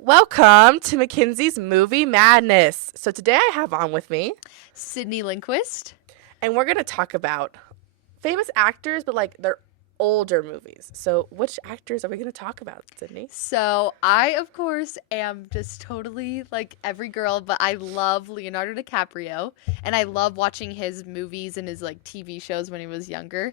Welcome to MacKenzie's Movie Madness. So today I have on with me, Sydeny Lindquist. and we're going to talk about famous actors, but like their older movies. So which actors are we going to talk about, Sydney? So I, of course, am just totally like every girl, but I love Leonardo DiCaprio and I love watching his movies and his like TV shows when he was younger.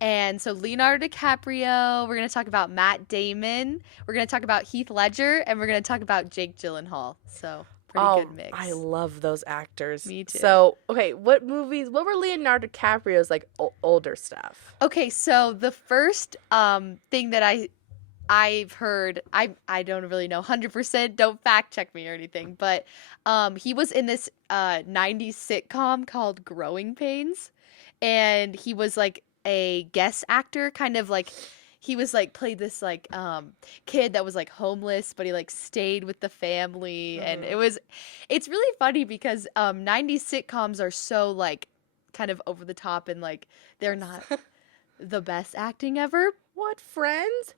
And so Leonardo DiCaprio, we're going to talk about Matt Damon, we're going to talk about Heath Ledger, and we're going to talk about Jake Gyllenhaal. So pretty Oh, good I mix. love those actors. Me too. So, okay, what movies, what were Leonardo DiCaprio's like older stuff? Okay, so the first thing that I've heard, I don't really know 100%, don't fact check me or anything, but he was in this 90s sitcom called Growing Pains, and he was like a guest actor, kind of like he was like played this like kid that was like homeless, but he like stayed with the family, and Mm-hmm. it's really funny because 90s sitcoms are so like kind of over the top and like they're not the best acting ever. What, Friends?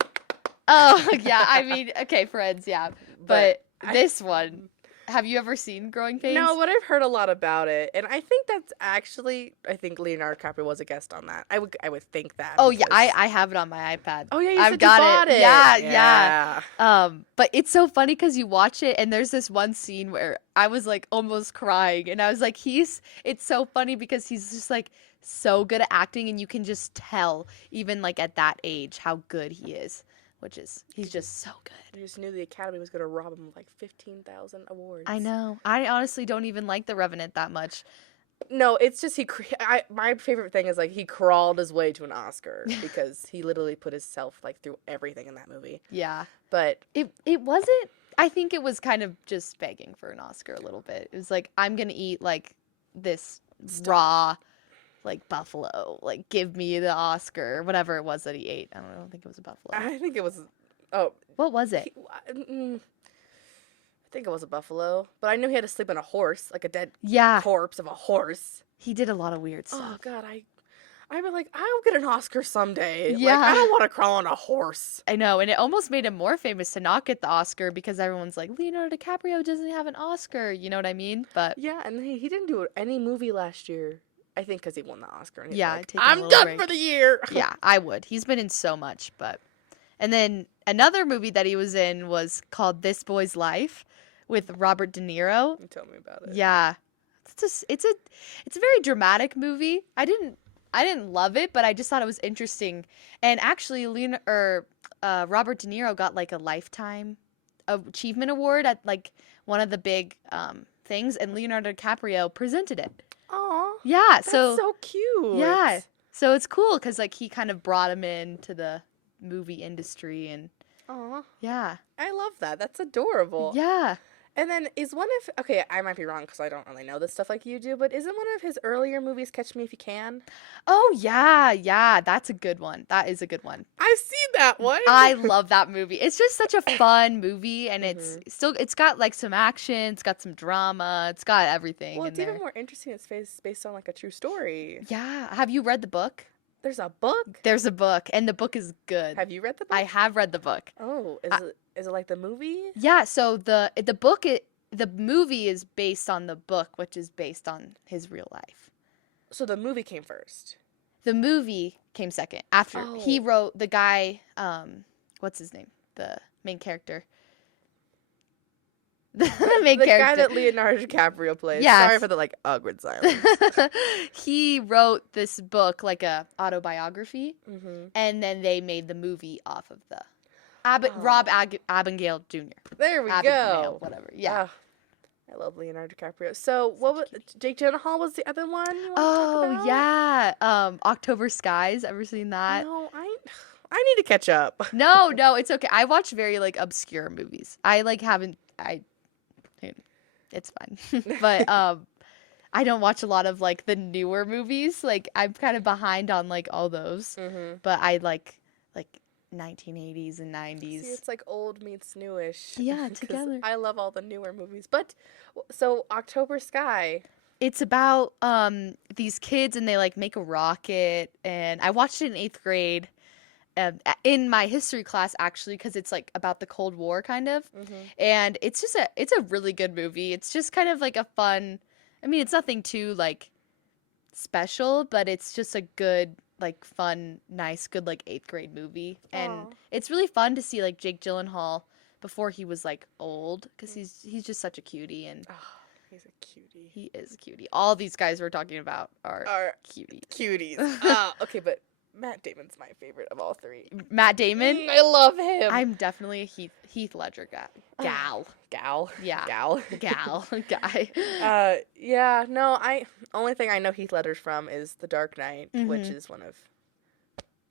Oh, yeah. I mean, okay, Friends, yeah. But But this one, have you ever seen Growing no, Pains? but I've heard a lot about it, and I think that's actually I think Leonardo DiCaprio was a guest on that. I would think that Oh, yeah, because I have it on my iPad. oh yeah, you I've said you got bought it. it. Yeah, yeah. Yeah. But it's so funny because you watch it and there's this one scene where I was like almost crying and I was like, it's so funny because he's just like so good at acting and you can just tell even like at that age how good he is, which is he's just so good. I just knew the Academy was gonna rob him of like 15,000 I awards. know. I honestly don't even like The Revenant that much. No, it's just my favorite thing is like he crawled his way to an Oscar because he literally put himself like through everything in that movie. Yeah. But It wasn't, I think it was kind of just begging for an Oscar a little bit. It was like I'm going to eat like this stop. raw like buffalo. Like give me the Oscar, whatever it was that he ate. I don't think it was a buffalo. I think it was oh What was it? he, I think it was a buffalo, but I knew he had to sleep on a horse, like a dead Yeah, corpse of a horse. he did a lot of weird Oh stuff. God, I would like I'll get an Oscar someday. Like I Yeah. don't want to crawl on a horse. I know, and it almost made him more famous to not get the Oscar because everyone's like Leonardo DiCaprio doesn't have an Oscar, you know what I mean? But Yeah, and he didn't do any movie last year. I think because he won the Oscar and he's yeah, like, taking a I'm little done for break. the year. Yeah, I would. He's been in so much, but and then another movie that he was in was called This Boy's Life with Robert De Niro. You tell me about it. Yeah. It's a very dramatic movie. I didn't love it, but I just thought it was interesting. And actually Robert De Niro got like a lifetime achievement award at like one of the big things and Leonardo DiCaprio presented it. Aw, Yeah, that's so so cute. yeah. So it's cool cuz like he kind of brought him into the movie industry and Aw, yeah. I love that. That's adorable. Yeah. And then is one of okay, I might be wrong because I don't really know this stuff like you do, but isn't one of his earlier movies Catch Me If You Can? Oh yeah, yeah, that's a good one. That is a good one. I've seen that one. I love that movie. It's just such a fun movie and Mhm. it's got like some action, it's got some drama, it's got everything Well, in it's even there. more interesting. It's based on like a true story. Yeah, have you read the book? There's a book. There's a book and the book is good. Have you read the I book? have read the book. Oh, I, is it like the movie? yeah, so the movie is based on the book which is based on his real life. So the movie came first. The movie came second after he Oh, wrote the guy what's his name? The main character. The main the guy character. that Leonardo DiCaprio plays. Sorry Yes. for the like awkward silence. He wrote this book like a autobiography Mhm. and then they made the movie off of the Oh, Abigail Jr. there we Abigail, go. whatever. Yeah. Ah, I love Leonardo DiCaprio. So what was Jake Gyllenhaal was the other one you want to talk Oh about? yeah. October Skies. Ever seen that? No, I need to catch up. No, no, it's okay. I watch very like obscure movies. I like haven't I it's fine. But I don't watch a lot of like the newer movies. Like I'm kind of behind on like all those. Mhm. But I like 1980s and See, 90s. it's like old meets newish. Yeah, Because together. I love all the newer movies. But so October Sky. It's about these kids and they like make a rocket and I watched it in 8th grade in my history class actually, because it's like about the Cold War kind of, and it's a really good movie. It's just kind of like a fun. I mean, it's nothing too like special, but it's just a good like fun, nice, good like 8th grade movie, and Aw. it's really fun to see like Jake Gyllenhaal before he was like old, because he's just such a cutie, and Oh, he's a cutie. he is a cutie. All these guys we're talking about are cuties. Cuties. Okay, but Matt Damon's my favorite of all three. Matt Damon. I love him. I'm definitely a Heath Ledger gal. Yeah. Gal. Guy. Yeah, no, only thing I know Heath Ledger's from is The Dark Knight, which is one of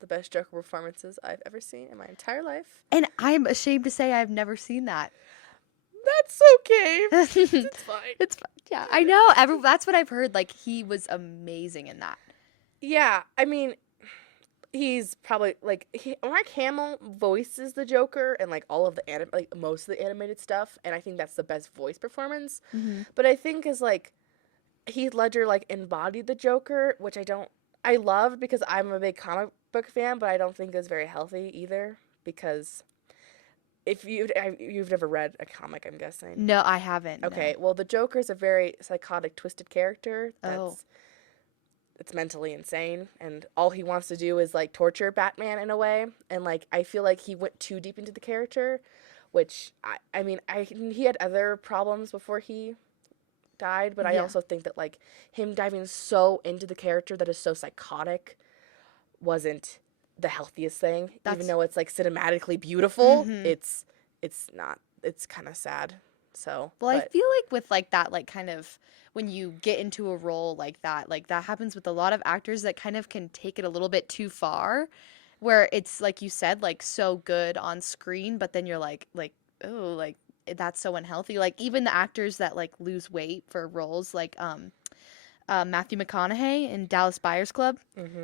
the best Joker performances I've ever seen in my entire life. And I'm ashamed to say I've never seen that. That's okay. It's fine. It's fine. Yeah, I know. That's what I've heard. Like, he was amazing in that. Yeah, I mean, he's probably like Mark Hamill voices the Joker and like all of the most of the animated stuff, and I think that's the best voice performance. But I think is like Heath Ledger like embodied the Joker, which I loved because I'm a big comic book fan, but I don't think is very healthy either, because if you've never read a comic, I'm guessing. No, I haven't. Okay, no. well, the Joker is a very psychotic, twisted character it's mentally insane, and all he wants to do is like torture Batman in a way, and like I feel like he went too deep into the character, which I mean he had other problems before he died, but I also think that like him diving so into the character that is so psychotic wasn't the healthiest thing. Even though it's like cinematically beautiful, it's not. It's kind of sad. So I feel like with like that, like kind of when you get into a role like that happens with a lot of actors that kind of can take it a little bit too far, where it's like you said, like so good on screen, but then you're like oh, like that's so unhealthy. Like even the actors that like lose weight for roles, like Matthew McConaughey in Dallas Buyers Club,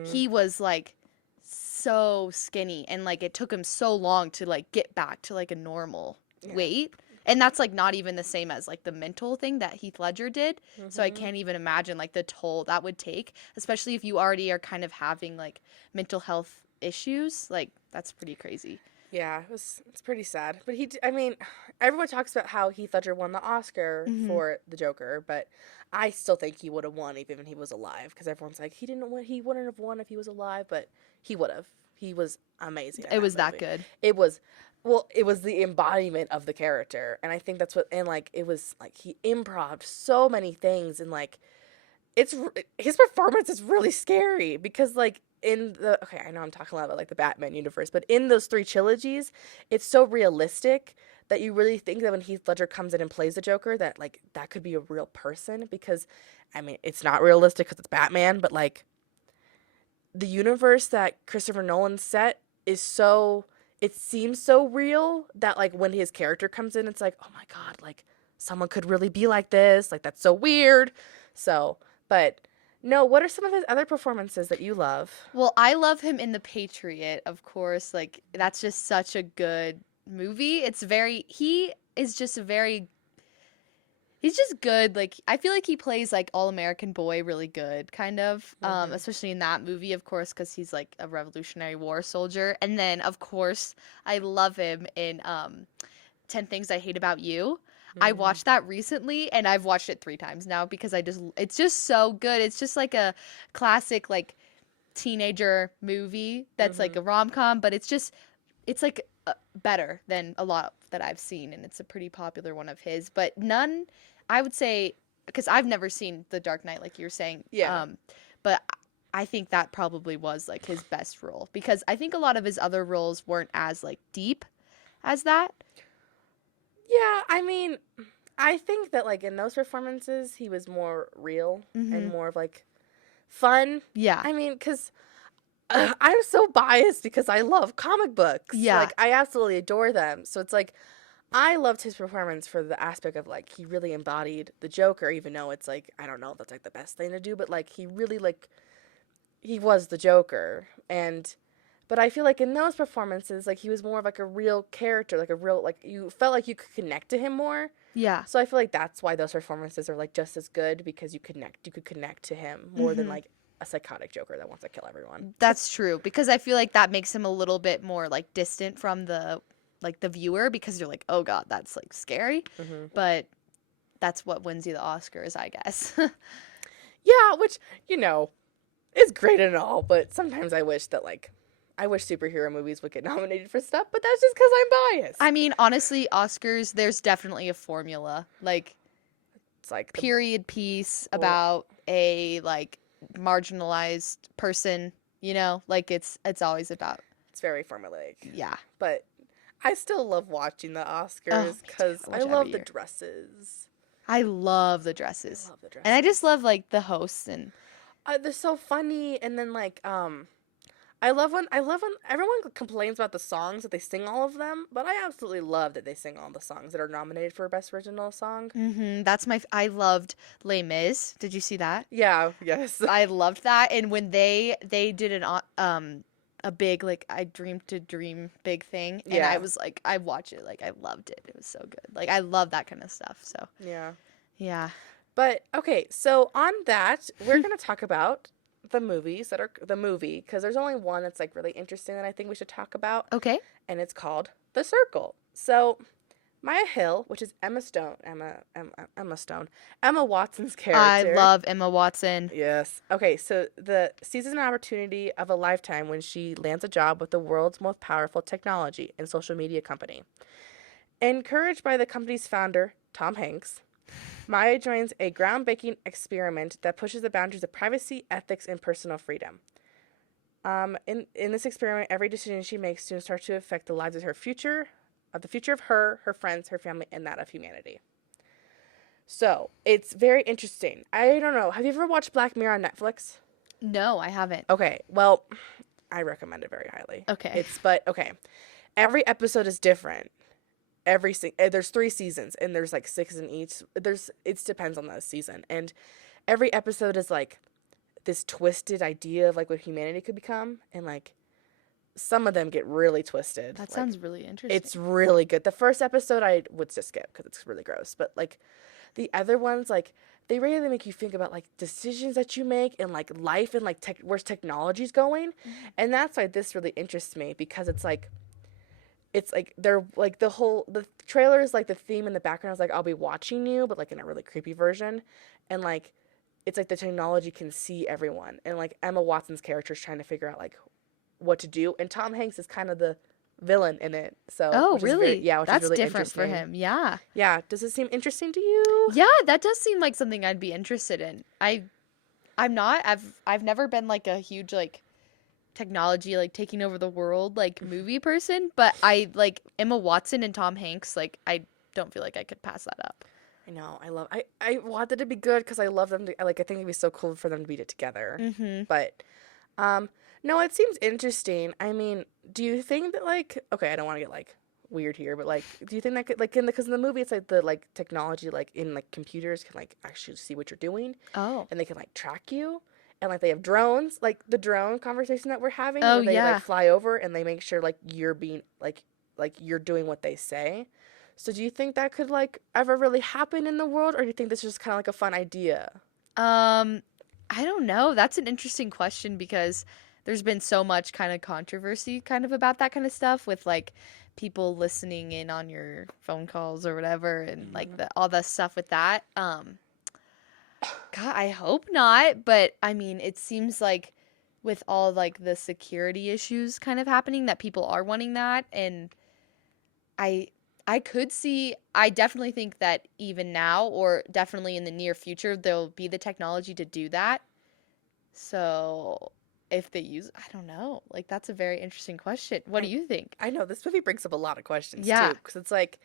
he was like so skinny, and like it took him so long to like get back to like a normal weight. And that's like not even the same as like the mental thing that Heath Ledger did. So I can't even imagine like the toll that would take, especially if you already are kind of having like mental health issues. Like that's pretty crazy. Yeah, it's pretty sad. But I mean, everyone talks about how Heath Ledger won the Oscar for the Joker, but I still think he would have won even if he was alive, because everyone's like, he wouldn't have won if he was alive, but he would have. He was amazing. It was that good. It was. Well, it was the embodiment of the character, and I think that's and like it was like he improv'd so many things, and like his performance is really scary because like I know I'm talking a lot about like the Batman universe, but in those 3 trilogies, it's so realistic that you really think that when Heath Ledger comes in and plays the Joker, that like that could be a real person, because I mean it's not realistic because it's Batman, but like the universe that Christopher Nolan set is so. It seems so real that, like, when his character comes in, it's like, oh, my God, like, someone could really be like this. Like, that's so weird. So, but, no, what are some of his other performances that you love? Well, I love him in The Patriot, of course. Like, that's just such a good movie. He's just good. Like, I feel like he plays, like, all-American boy really good, kind of. Especially in that movie, of course, because he's, like, a Revolutionary War soldier. And then, of course, I love him in 10 Things I Hate About You. I watched that recently, and I've watched it 3 times now because it's just so good. It's just, like, a classic, like, teenager movie that's, like, a rom-com, but it's, like, better than a lot that I've seen, and it's a pretty popular one of his, but none, I would say, because I've never seen The Dark Knight, like you were saying, but I think that probably was like his best role, because I think a lot of his other roles weren't as like deep as that. Yeah, I mean, I think that like in those performances he was more real and more of like fun. Yeah, I mean, because I'm so biased because I love comic books. Yeah. Like, I absolutely adore them. So it's like, I loved his performance for the aspect of, like, he really embodied the Joker, even though it's, like, I don't know if that's, like, the best thing to do, but, like, he really, like, he was the Joker. But I feel like in those performances, like, he was more of, like, a real character, like, a real, like, you felt like you could connect to him more. Yeah. So I feel like that's why those performances are, like, just as good, because you could connect to him more than, like, a psychotic Joker that wants to kill everyone. That's true, because I feel like that makes him a little bit more like distant from the viewer, because you're like, oh god, that's like scary. Hmm. But that's what wins you the Oscars, I guess. Yeah, which, is great and all, but sometimes I wish that, like, I wish superhero movies would get nominated for stuff, but that's just because I'm biased. I mean, honestly, Oscars, there's definitely a formula. Like, It's like period piece about a like marginalized person, like it's always about, it's very formulaic. yeah. But I still love watching the Oh, Oscars me too. because I watch I it love every the year. dresses. I love the I dresses. love the dresses. And I just love like the hosts and They're so funny, and then like I love when everyone complains about the songs that they sing all of them, but I absolutely love that they sing all the songs that are nominated for Best Original Song. that's I loved Les Mis. Did you see that? Yeah, yes. I loved that. And when they did a big like I dreamed to dream big thing, and I Yeah. was like, I watched it, like I loved it. It was so good. Like I love that kind of stuff. So Yeah. yeah. But okay, so on that, we're going to talk about the movies that are the movie because there's only one that's like really interesting that I think we should talk about, Okay. and it's called The Circle. So Maya Hill, which is Emma Watson's I character. love Emma Watson. Yes. Okay, so the seizes an opportunity of a lifetime when she lands a job with the world's most powerful technology and social media company. Encouraged by the company's founder, Tom Hanks, Maya joins a groundbreaking experiment that pushes the boundaries of privacy, ethics, and personal freedom. In this experiment, every decision she makes soon starts to affect the lives of the future of her, her friends, her family, and that of humanity. So it's very interesting. I don't know. Have you ever watched Black Mirror on Netflix? No, I haven't. Okay, well, I recommend it very highly. Okay. Okay. Every episode is different. There's 3 seasons and there's like 6 in each. It depends on the season, and every episode is like this twisted idea of like what humanity could become, and like some of them get really twisted. That Like, sounds really interesting. it's really good. The first episode I would just skip because it's really gross, but like the other ones, like they really make you think about like decisions that you make and like life and like where's technology's going, and that's why this really interests me because it's like they're like the trailer is like the theme in the background is like I'll be watching you, but like in a really creepy version, and like it's like the technology can see everyone, and like Emma Watson's character is trying to figure out like what to do, and Tom Hanks is kind of the villain in it. So Oh, which is really? which That's is really different for interesting. him. Yeah. Yeah, does it seem interesting to you? Yeah, that does seem like something I'd be interested in. I'm not. I've never been like a huge like technology like taking over the world like movie person, but I like Emma Watson and Tom Hanks, like I don't feel like I could pass that up. I know. I wanted it to be good because I love them. I think it'd be so cool for them to beat it together. Mhm. But, no, it seems interesting. I mean, do you think that like okay, I don't want to get like weird here, but like, do you think that could, like because in the movie it's like the like technology like in like computers can like actually see what you're doing Oh. and they can like track you and like they have drones like the drone conversation that we're having Oh, where they yeah. like fly over and they make sure like you're being like you're doing what they say. So do you think that could like ever really happen in the world, or do you think this is just kind of like a fun idea? I don't know. That's an interesting question because there's been so much kind of controversy kind of about that kind of stuff with like people listening in on your phone calls or whatever and like all the stuff with that. God, I hope not, but I mean, it seems like with all like the security issues kind of happening that people are wanting that, and I I definitely think that even now or definitely in the near future there'll be the technology to do that. So, if they use, I don't know. Like that's a very interesting question. What do I you think? I know this movie brings up a lot of questions Yeah. too, because it's like,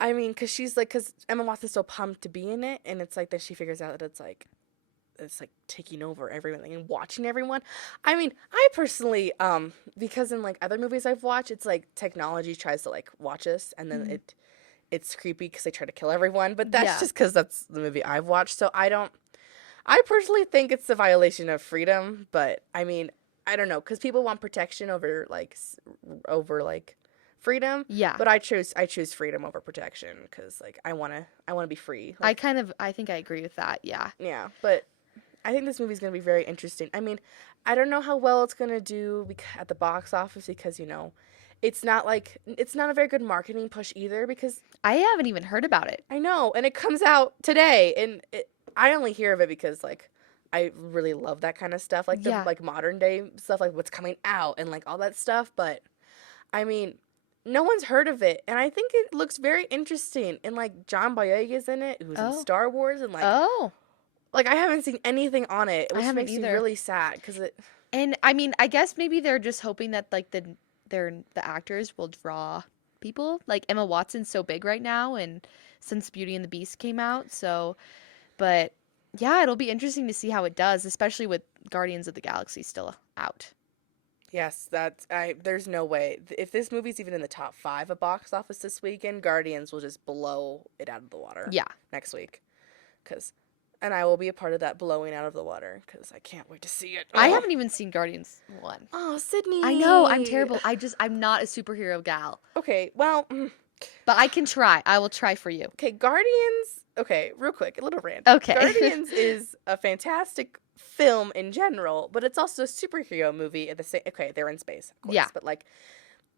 I mean, because Emma Watson's so pumped to be in it, and it's like then she figures out that it's like taking over everything and watching everyone. I mean, I personally, because in like other movies I've watched, it's like technology tries to like watch us, and then Mhm. it's creepy because they try to kill everyone. But that's Yeah. just because that's the movie I've watched. So I don't. I personally think it's a violation of freedom, but I mean, I don't know, because people want protection over over like freedom, Yeah. but I choose freedom over protection because like I wanna be free. I Like, think I agree with that. Yeah. yeah, but I think this movie's gonna be very interesting. I mean, I don't know how well it's gonna do at the box office because it's not a very good marketing push either because I haven't even heard about it. I know, and it comes out today, and I only hear of it because like I really love that kind of stuff, like the Yeah. like modern day stuff, like what's coming out and like all that stuff. But I mean, no one's heard of it, and I think it looks very interesting. And like John Boyega's in it, who's in Oh. Star Wars, and Oh. like I haven't seen anything on it, I which haven't makes me either. really sad because it. And I mean, I guess maybe they're just hoping that like the actors will draw people. Like Emma Watson's so big right now, and since Beauty and the Beast came out, so but yeah, it'll be interesting to see how it does, especially with Guardians of the Galaxy still out. Yes, that's I. There's no way if this movie's even in the top 5 of box office this weekend, Guardians will just blow it out of the water Yeah. next week, and I will be a part of that blowing out of the water because I can't wait to see it. I Oh, haven't even seen Guardians 1. oh, Sydney. I know, I'm terrible. I'm not a superhero gal. Okay, well, But I can try. I will try for you. okay, Guardians. Okay, real quick, a little rant. Okay. Guardians is a fantastic film in general, but it's also a superhero movie at the same. Okay, they're in space, of course, Yeah. but like.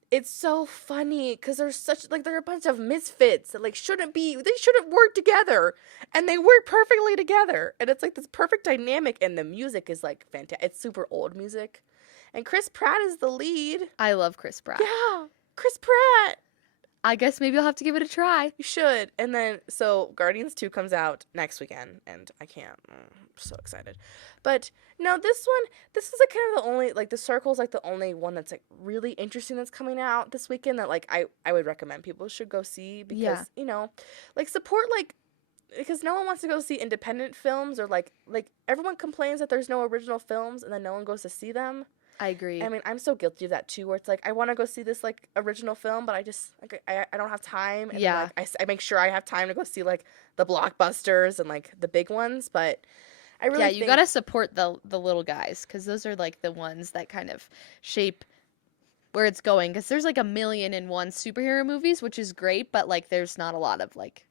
It's so funny because they're a bunch of misfits that like they shouldn't work together, and they work perfectly together, and it's like this perfect dynamic, and the music is like fantastic. It's super old music, and Chris Pratt is the lead. I love Chris Pratt. Yeah, Chris Pratt. I guess maybe I'll have to give it a try. You should. And then so Guardians 2 comes out next weekend, and I can't. I'm so excited. But no, this is like kind of the only like the Circle's like the only one that's like really interesting that's coming out this weekend that like I would recommend people should go see because, like support like because no one wants to go see independent films or like everyone complains that there's no original films and then no one goes to see them. I agree. I mean, I'm so guilty of that too, where it's like I want to go see this like original film, but I just like I don't have time. And Yeah. then, like, I make sure I have time to go see like the blockbusters and like the big ones. But I really Yeah, you think, gotta support the little guys because those are like the ones that kind of shape where it's going. Because there's like 1,000,001 superhero movies, which is great, but like there's not a lot of like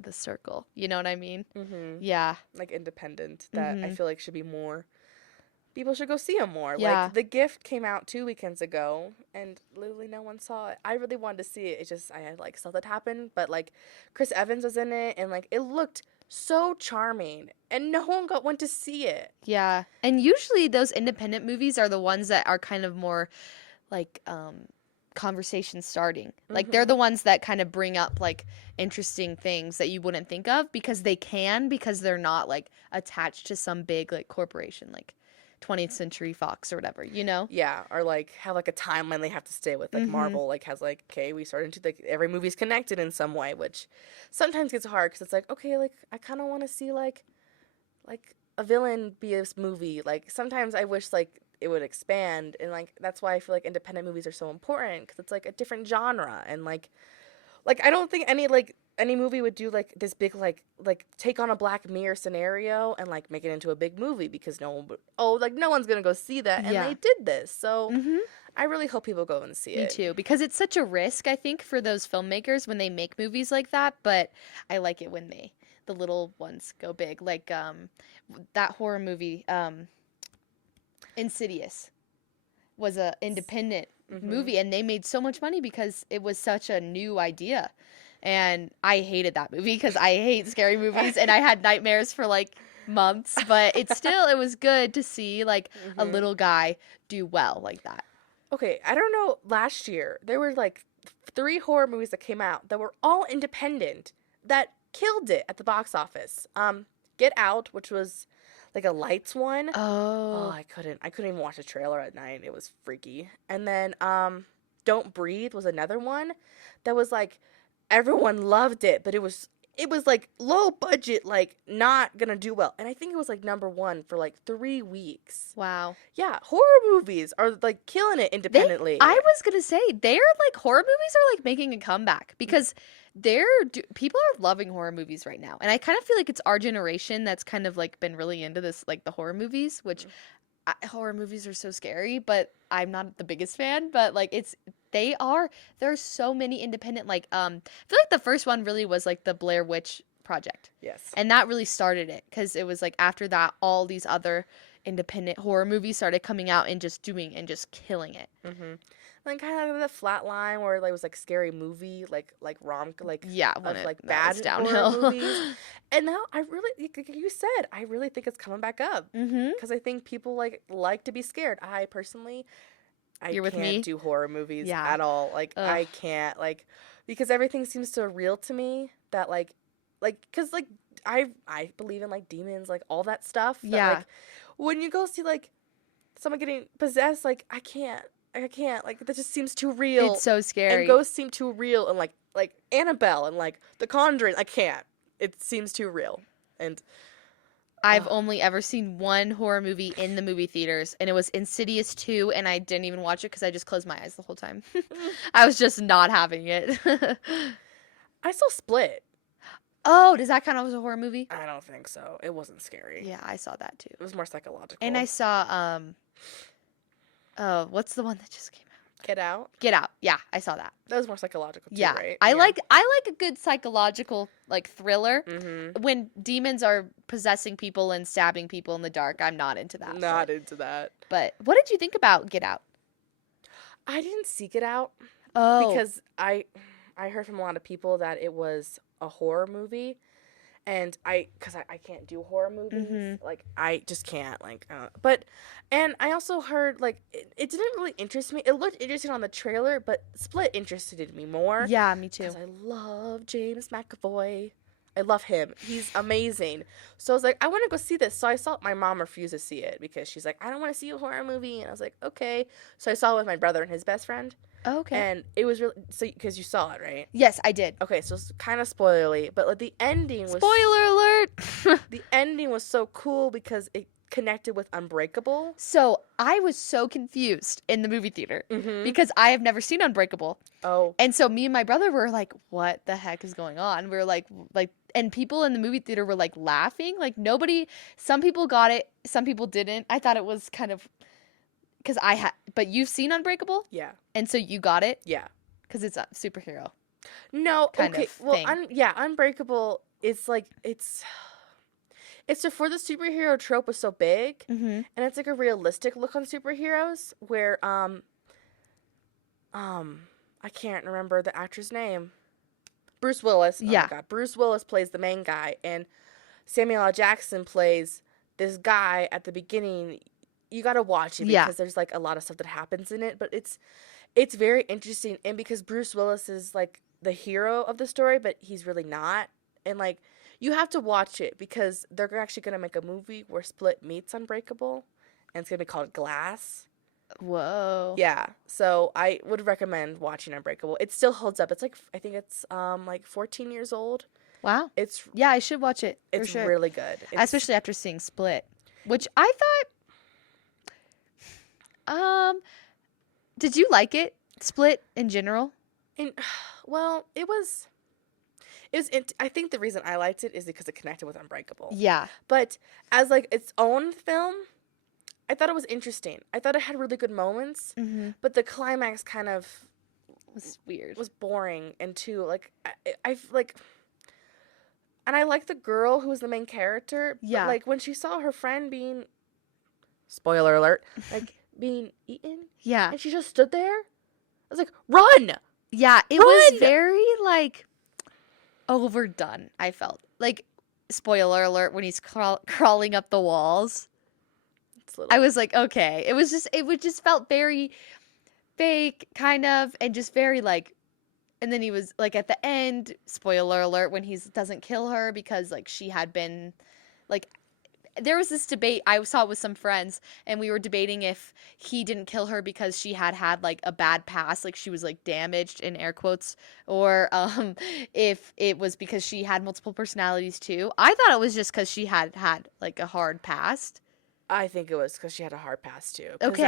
the circle. You know what I mean? Yeah. like independent that I Mhm. feel like should be more. People should go see them more. Yeah. Like The Gift came out 2 weekends ago, and literally no one saw it. I really wanted to see it. It's just I had like stuff that happened, but like Chris Evans was in it, and like it looked so charming, and no one went to see it. Yeah. And usually those independent movies are the ones that are kind of more like conversation starting. Like they're the ones that kind of bring up like interesting things that you wouldn't think of because they're not like attached to some big like corporation like 20th Century Fox or whatever, you know? Yeah, or like have like a timeline they have to stay with. Like Marvel, like has like okay, we started to like every movie's connected in some way, which sometimes gets hard because it's like okay, like I kind of want to see like a villain be a movie. Like sometimes I wish like it would expand, and like that's why I feel like independent movies are so important because it's like a different genre, and like I don't think any movie would do like this big like take on a Black Mirror scenario and like make it into a big movie because no one would, like no one's gonna go see that, and Yeah. they did this, so Mhm. I really hope people go and see Me it. too, because it's such a risk I think for those filmmakers when they make movies like that, but I like it when the little ones go big. Like that horror movie Insidious was a independent movie and they made so much money because it was such a new idea. And I hated that movie because I hate scary movies and I had nightmares for like months, but it was good to see like a little guy do well like that. Okay, I don't know. Last year there were like 3 horror movies that came out that were all independent that killed it at the box office. Get Out, which was like a lights one. Oh, Oh. I couldn't even watch a trailer at night. It was freaky. And then Don't Breathe was another one that was like everyone loved it, but it was like low budget, like not gonna do well. And I think it was like number 1 for like 3 weeks. Wow. Yeah, horror movies are like killing it independently. I was gonna say they're like horror movies are like making a comeback because people are loving horror movies right now, and I kind of feel like it's our generation that's kind of like been really into this like the horror movies, which horror movies are so scary, but I'm not the biggest fan. But like there's so many independent like I feel like the first one really was like the Blair Witch project. Yes. And that really started it, because it was like after that, all these other independent horror movies started coming out and just killing it. Mm-hmm. Like kind of the flat line where like, it was like scary movie, like Yeah, when of it like that was bad horror downhill. movies. And now I really, like you said, I really think it's coming back up Mm-hmm. because I think people like to be scared. I personally, I You're with can't me? do horror movies Yeah. at all. Like Ugh. I can't because everything seems so real to me that because I believe in like demons, like all that stuff. That, Yeah. like when you go see like someone getting possessed, like I can't. Like that just seems too real. It's so And scary. ghosts seem too real, and like Annabelle and like The Conjuring, I can't. It seems too real. And I've only ever seen one horror movie in the movie theaters, and it was Insidious 2, and I didn't even watch it because I just closed my eyes the whole time. I was just not having it. I saw Split. Oh, does that count as a horror movie? I don't think so. It wasn't scary. Yeah, I saw that too. It was more psychological. And I saw oh, what's the one that just came out? Get Out. Get Out. Yeah, I saw that. That was more psychological too, Yeah. right? I like a good psychological like thriller. Mm-hmm. When demons are possessing people and stabbing people in the dark, I'm not into that. Not into that. But what did you think about Get Out? I didn't seek it out Oh. because I heard from a lot of people that it was a horror movie. And because I can't do horror movies, Mm-hmm. like I just can't, and I also heard like it didn't really interest me. It looked interesting on the trailer, but Split interested me more. Yeah, me too. Because I love James McAvoy. I love him. He's amazing. So I was like, I want to go see this. So I saw it. My mom refused to see it because she's like, I don't want to see a horror movie. And I was like, okay. So I saw it with my brother and his best friend. Oh, okay. And it was really because you saw it, right? Yes, I did. Okay, so it's kind of spoilery, but like the ending was Spoiler alert. the ending was so cool because it connected with Unbreakable. So I was so confused in the movie theater Mm-hmm. because I have never seen Unbreakable. Oh, And so me and my brother were like, what the heck is going on? We were like, and people in the movie theater were like laughing. Like nobody, some people got it, some people didn't. I thought it was kind of, because but you've seen Unbreakable? yeah, And so you got it? yeah. Because it's a superhero. No, Kind okay. of Well, thing. Unbreakable. It's like it's before the superhero trope was so big, Mm-hmm. and it's like a realistic look on superheroes where I can't remember the actor's name. Bruce Willis. Yeah. Oh my God. Bruce Willis plays the main guy, and Samuel L. Jackson plays this guy at the beginning. You gotta watch it because Yeah. there's like a lot of stuff that happens in it, but it's very interesting, and because Bruce Willis is like the hero of the story, but he's really not, and like you have to watch it because they're actually gonna make a movie where Split meets Unbreakable, and it's gonna be called Glass. Whoa. Yeah, so I would recommend watching Unbreakable. It still holds up. It's like I think it's like 14 years old. Wow. It's Yeah, I should watch it. For it's sure. really good. Especially after seeing Split, which I thought. Did you like it? Split in general? well, it was. I think the reason I liked it is because it connected with Unbreakable. Yeah. But as like its own film, I thought it was interesting. I thought it had really good moments, Mm-hmm. but the climax kind of Was weird. was boring and too like I like. And I like the girl who was the main character. Yeah. But like when she saw her friend being, spoiler alert, like being eaten, Yeah. and she just stood there. I was like, run! Yeah, it was Run! very like overdone, I felt. Like spoiler alert when he's crawling up the walls. It's a little, I was like, okay. It just felt very fake kind of, and just very like, and then he was like at the end, spoiler alert, when he doesn't kill her because like she had been like, there was this debate I saw it with some friends, and we were debating if he didn't kill her because she had like a bad past, like she was like damaged in air quotes, or if it was because she had multiple personalities too. I thought it was just because she had like a hard past. I think it was because she had a hard past too. 'Cause Okay.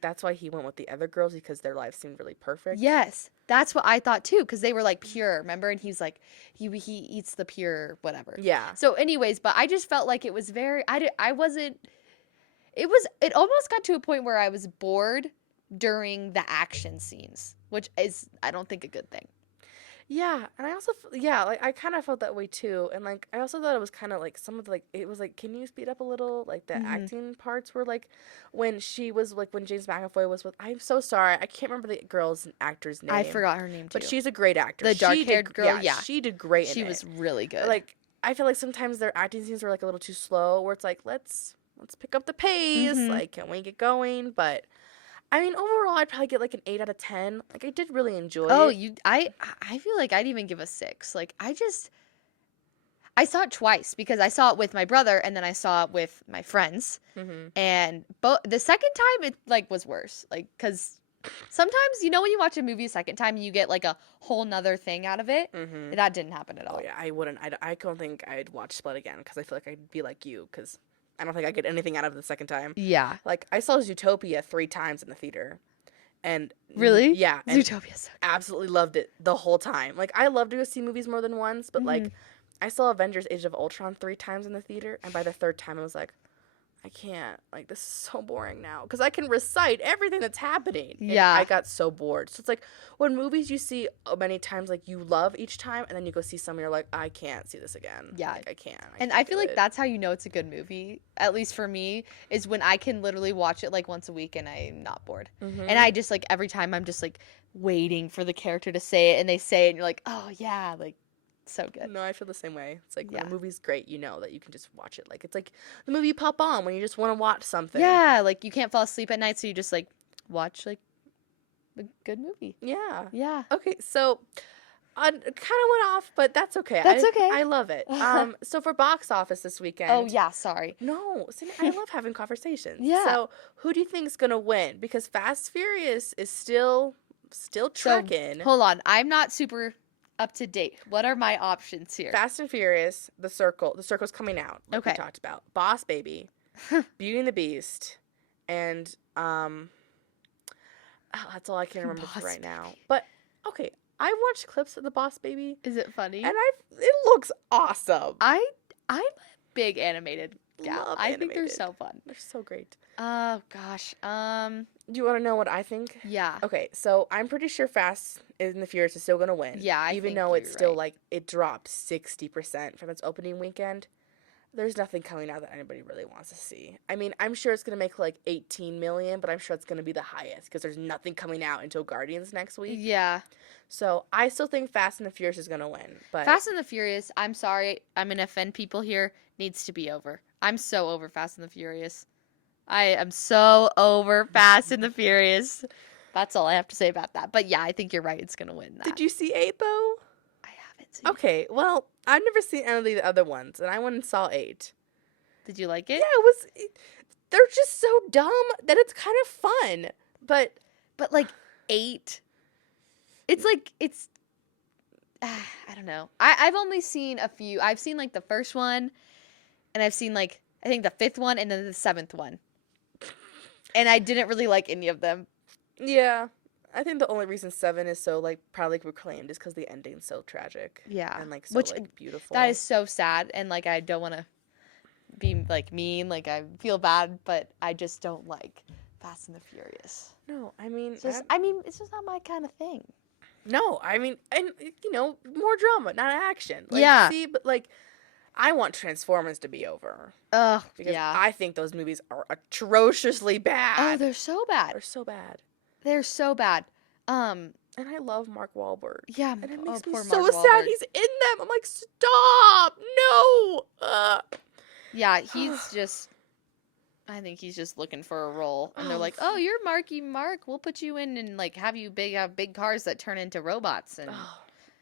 That's why he went with the other girls because their lives seemed really perfect. Yes, that's what I thought too, because they were like pure, remember? And he's like, he eats the pure whatever. Yeah. So, anyways, but I just felt like it was very, I wasn't, it almost got to a point where I was bored during the action scenes, which is, I don't think, a good thing. Yeah, and I also yeah, like I kind of felt that way too, and like I also thought it was kind of like some of the, like it was like, can you speed up a little? Like the Hmm. acting parts were like when she was like when James McAvoy was with. I'm so sorry, I can't remember the girl's actor's I name, forgot her name but too. she's a great actor. The She did, dark-haired girl, yeah, yeah. she did great in She it. was really But good. like I feel like sometimes their acting scenes were like a little too slow, where it's like let's pick up the pace. Hmm. Like, can we get going? But I mean, overall, I'd probably get like an 8 out of 10. Like, I did really enjoy Oh, it. you I feel like I'd even give a 6. Like I saw it twice because I saw it with my brother and then I saw it with my friends. Mm-hmm. And the second time it like was worse. Like cuz sometimes when you watch a movie a second time you get like a whole nother thing out of it. Mm-hmm. That didn't happen at Oh all. yeah, I wouldn't. I don't think I'd watch Split again because I feel like I'd be like you because I don't think I get anything out of it the second time. Yeah. Like I saw Zootopia 3 times in the theater, and Really? yeah, and Zootopia's so absolutely loved it the whole time. Like I love to go see movies more than once, but good. Hmm. like I saw Avengers: Age of Ultron 3 times in the theater, and by the third time I was like, I can't. Like, this is so boring now. Because I can recite everything that's happening. And I Yeah. got so bored. So it's like when movies you see many times, like, you love each time, and then you go see some, and you're like, I can't see this again. Yeah. Like, I can't. I And can't I do feel like it. that's how you know it's a good movie, at least for me, is when I can literally watch it like once a week and I'm not bored. And Mm-hmm. I just like every time I'm just like waiting for the character to say it and they say it and you're like, oh yeah, like so good. No, I feel the same way. It's like when a Yeah. movie's great, you know that you can just watch it. Like, it's like the movie you pop on when you just want to watch something. Yeah, like you can't fall asleep at night, so you just like watch like a good movie. Yeah. Yeah. Okay, so I kind of went off, but that's okay. That's okay. I love it. So for box office this weekend. Oh yeah, sorry. No, see, I love having conversations. Yeah. So, who do you think is gonna win? Because Fast Furious is still So tracking. hold on, I'm not super up to date. What are my options here? Fast and Furious, The Circle. The Circle's coming out. Like we Okay. talked about. Boss Baby, Beauty and the Beast, and oh, that's all I can remember for Boss right now. Baby. But okay, I watched clips of the Boss Baby, Is it funny? and it looks awesome. I'm a big animated gal. Love I think they're animated. so fun. They're so great. Oh gosh. Do you want to know what I think? Yeah. Okay, so I'm pretty sure Fast and the Furious is still gonna win. Yeah, I even think though it's you're still right. like it dropped 60% from its opening weekend. There's nothing coming out that anybody really wants to see. I mean, I'm sure it's gonna make like 18 million, but I'm sure it's gonna be the highest because there's nothing coming out until Guardians next week. Yeah. So I still think Fast and the Furious is gonna win. But Fast and the Furious, I'm sorry, I'm gonna offend people here, needs to be over. I'm so over Fast and the Furious. I am so over Fast and the Furious. That's all I have to say about that. But yeah, I think you're right. It's gonna win that. did you see 8 though? I haven't seen. Okay, well I've never seen any of the other ones, and I went and saw 8. Did you like Yeah, it? it was. They're just so dumb that it's kind of fun. But But like 8, it's like it's. I don't know. I've only seen a few. I've seen like the first one, and I've seen like I think the 5th one and then the 7th one. And I didn't really like any of them. yeah, I think the only reason 7 is so like probably reclaimed is because the ending's so tragic Yeah. and like so Which like beautiful. that is so sad and like I don't want to be like mean, like I feel bad, but I just don't like Fast and the Furious. No, I mean, It's just I mean, it's just not my kind of thing. no, I mean, and more drama, not action. Like, Yeah. See, but like, I want Transformers to be over Ugh, because yeah. I think those movies are atrociously Oh, bad. they're so bad. They're so bad, They're so bad. and I love Mark Wahlberg. Yeah. And it Oh, makes me poor so Mark sad Wahlberg. he's in them. I'm like, stop! No! Yeah, he's just. I think he's just looking for a role, and they're Oh, like, "Oh, you're Marky Mark. We'll put you in and like have you have big cars that turn into robots." And Oh,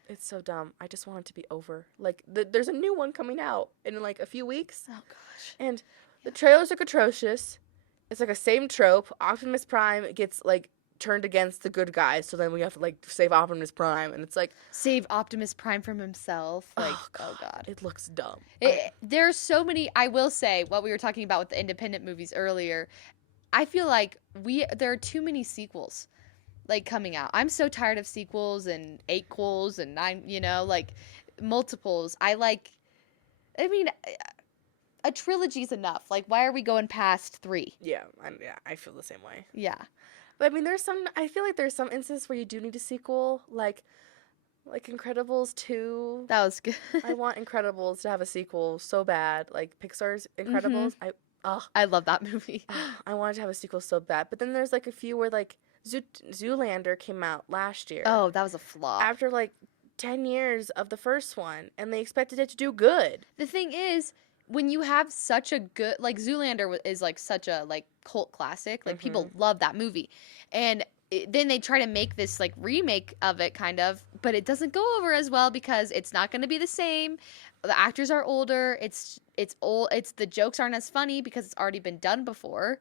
it's so dumb. I just want it to be over. Like, there's a new one coming out in like a few weeks, oh gosh, and the trailers look atrocious. It's like a same trope. Optimus Prime gets like turned against the good guys, so then we have to like save Optimus Prime, and it's like, save Optimus Prime from himself. Like, oh god. it looks dumb. There's so many. I will say what we were talking about with the independent movies earlier. I feel like there are too many sequels, like coming out. I'm so tired of sequels and eightquels and like multiples. I mean, a trilogy's enough. Like, why are we going past 3? Yeah, I feel the same way. Yeah. But I mean, I feel like there's some instances where you do need a sequel. Like, Like Incredibles 2. That was good. I want Incredibles to have a sequel so bad. Like Pixar's hmm Incredibles. Ugh, I love that movie. I wanted to have a sequel so bad. But then there's like a few where like Zoolander came out last year Oh, that was a flop. after like 10 years of the first one, and they expected it to do good. The thing is, when you have such a good, like Zoolander is like such a like cult classic, like Hmm. people love that movie, and then they try to make this like remake of it kind of, but it doesn't go over as well because it's not going to be the same. The actors are older. It's old. It's the jokes aren't as funny because it's already been done before.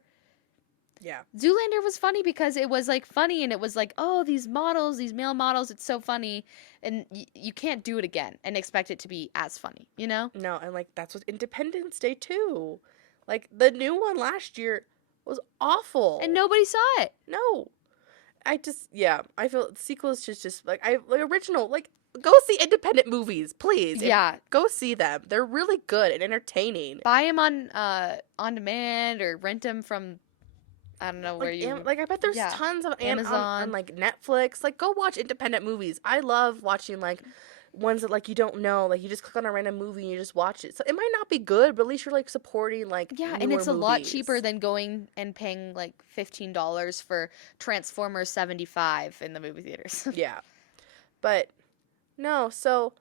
Yeah. Zoolander was funny because it was like funny and it was like, oh, these models, these male models, it's so funny. And you can't do it again and expect it to be as funny, you know? No, and like that's what Independence Day too. Like the new one last year was awful. And nobody saw it. No. I feel sequels should just like original, like go see independent movies, please. Yeah. Go see them. They're really good and entertaining. Buy them on demand or rent them from, I don't know where you. Like I bet there's yeah, tons of Amazon. on like Netflix. Like go watch independent movies. I love watching like ones that like you don't know, like you just click on a random movie and you just watch it. So it might not be good, but at least you're like supporting like Yeah, and newer it's a lot movies. cheaper than going and paying like $15 for Transformers 75 in the movie theaters. Yeah. But no, so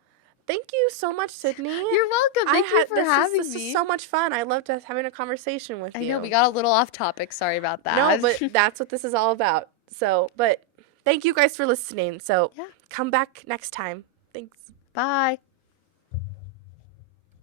thank you so much, Sydney. You're welcome. Thank you for having this me. is so much fun. I loved us having a conversation with I you. know we got a little off topic. Sorry about that. No, but that's what this is all about. So, but thank you guys for listening. So, Yeah. come back next time. Thanks. Bye.